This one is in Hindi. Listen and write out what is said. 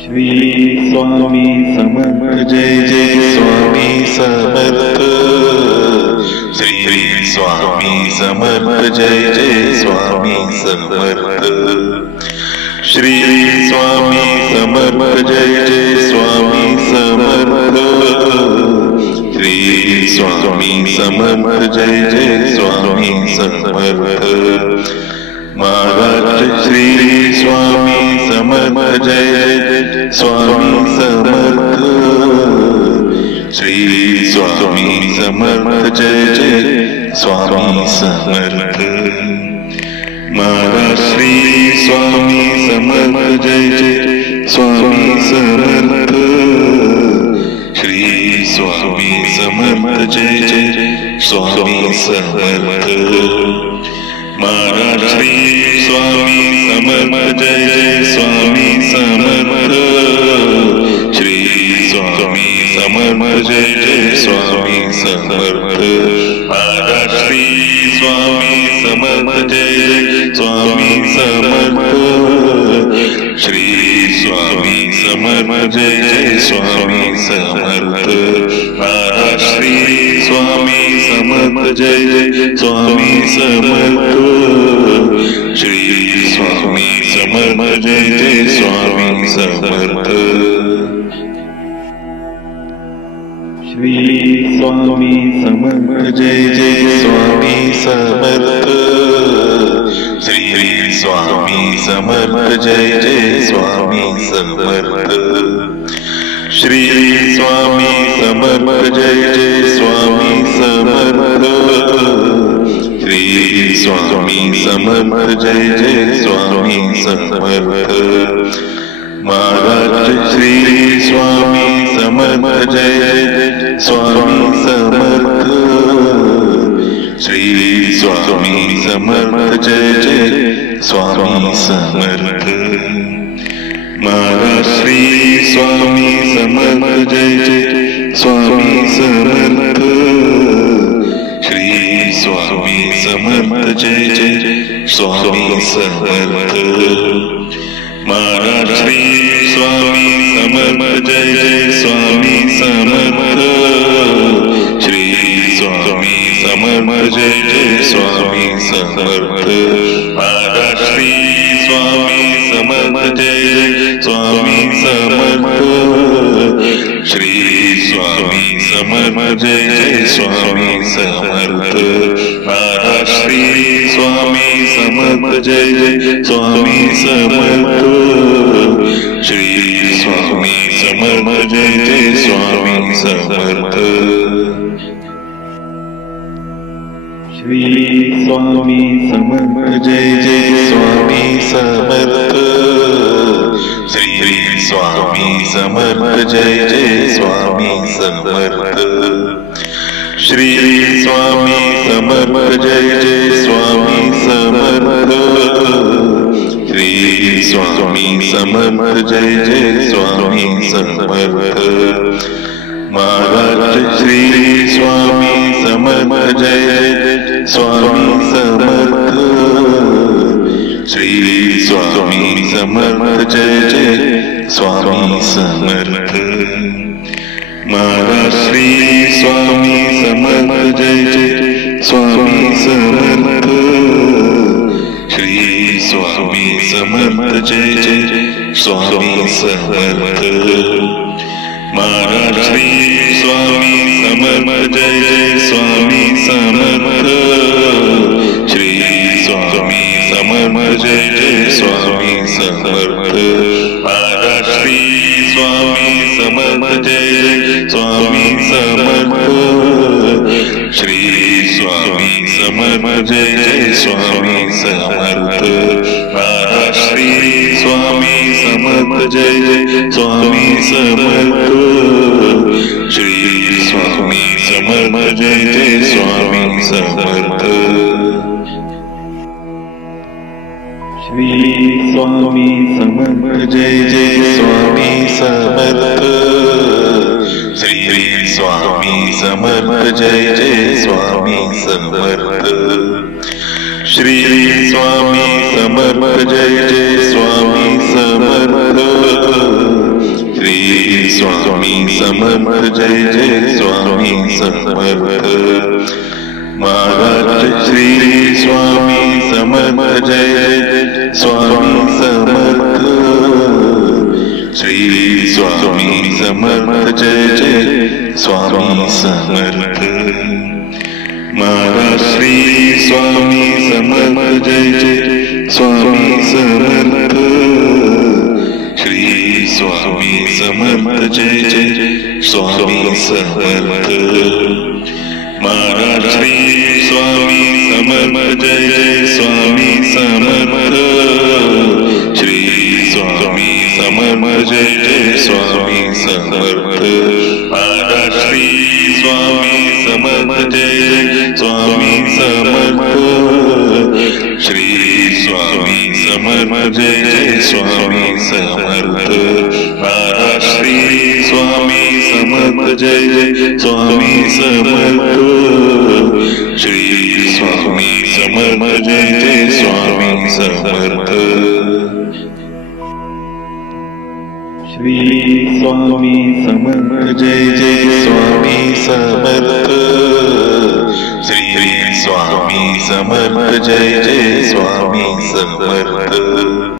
श्री स्वामी समर्थ जय जय स्वामी समर्थ। श्री स्वामी समर्थ जय जय स्वामी समर्थ। श्री स्वामी समर्थ जय जय स्वामी समर्थ। श्री स्वामी समर्थ जय जय स्वामी समर्थ। महाराज श्री स्वामी समर्थ जय जय स्वामी समर्थ। श्री स्वामी समर्थ जय जय स्वामी समर्थ। महाराज श्री स्वामी समर्थ जय जय स्वामी समर्थ। श्री स्वामी समर्थ जय जय स्वामी समर्थ। महाराज श्री स्वामी समर्थ जय जय स्वामी समर्थ। श्री स्वामी समर्थ जय जय स्वामी समर्थ। महाराज श्री स्वामी समर्थ जय जय स्वामी समर्थ। श्री स्वामी समर्थ जय जय स्वामी समर्थ। महाराज श्री स्वामी समर्थ जय जय स्वामी समर्थ। श्री स्वामी समर्थ जय जय स्वामी समर्थ। श्री स्वामी समर्थ जय जय स्वामी समर्थ। श्री स्वामी समर्थ जय जय स्वामी समर्थ। श्री स्वामी समर्थ जय जय स्वामी समर्थ। श्री स्वामी समर्थ जय जय स्वामी समर्थ। महाराज श्री स्वामी समर्थ जय जय स्वामी समर्थ। श्री स्वामी समर्थ जय जय स्वामी समर्थ। महाराज श्री स्वामी समर्थ जय जय स्वामी समर्थ। श्री स्वामी समर्थ जय जय स्वामी समर्थ। महाराज श्री स्वामी समर्थ जय जय स्वामी समर्थ। श्री स्वामी समर्थ जय जय स्वामी समर्थ। महाराज श्री स्वामी समर्थ जय जय स्वामी समर्थ। श्री स्वामी समर्थ जय जय स्वामी समर्थ। महाराज श्री स्वामी समर्थ जय जय स्वामी समर्थ। श्री स्वामी समर्थ जय जय स्वामी समर्थ। श्री स्वामी समर्थ जय जय स्वामी समर्थ। श्री स्वामी समर्थ जय जय स्वामी समर्थ। श्री स्वामी समर्थ जय जय स्वामी समर्थ। श्री स्वामी समर्थ जय जय स्वामी समर्थ। महाराज श्री स्वामी समर्थ जय जय स्वामी समर्थ। श्री स्वामी समर्थ जय जय स्वामी समर्थ। महाराज श्री स्वामी समर्थ जय जय स्वामी समर्थ। श्री स्वामी समर्थ जय जय स्वामी समर्थ। महाराज श्री स्वामी समर्थ जय जय स्वामी समर्थ। श्री स्वामी समर्थ जय जय स्वामी समर्थ। महाराज श्री स्वामी समर्थ जय जय स्वामी समर्थ। श्री स्वामी समर्थ जय जय स्वामी समर्थ। महाराज श्री स्वामी समर्थ जय जय स्वामी समर्थ। श्री स्वामी समर्थ जय जय स्वामी समर्थ। श्री स्वामी समर्थ जय जय स्वामी समर्थ। श्री स्वामी समर्थ जय जय स्वामी समर्थ। श्री स्वामी समर्थ जय जय स्वामी समर्थ। जय जय स्वामी समर्थ। महाराज श्री स्वामी समर्थ जय जय स्वामी समर्थ। श्री स्वामी समर्थ जय जय स्वामी समर्थ। महाराज श्री स्वामी समर्थ जय जय स्वामी समर्थ। श्री स्वामी समर्थ जय जय स्वामी समर्थ। महाराज श्री स्वामी समर्थ जय जय स्वामी समर्थ। श्री स्वामी समर्थ जय जय स्वामी समर्थ। महाराज श्री स्वामी समर्थ जय जय स्वामी समर्थ। श्री स्वामी समर्थ जय जय स्वामी समर्थ। महाराज श्री स्वामी समर्थ जय जय स्वामी समर्थ। श्री स्वामी समर्थ जय जय स्वामी समर्थ। श्री स्वामी समर्थ जय जय स्वामी समर्थ। श्री स्वामी समर्थ जय जय स्वामी समर्थ।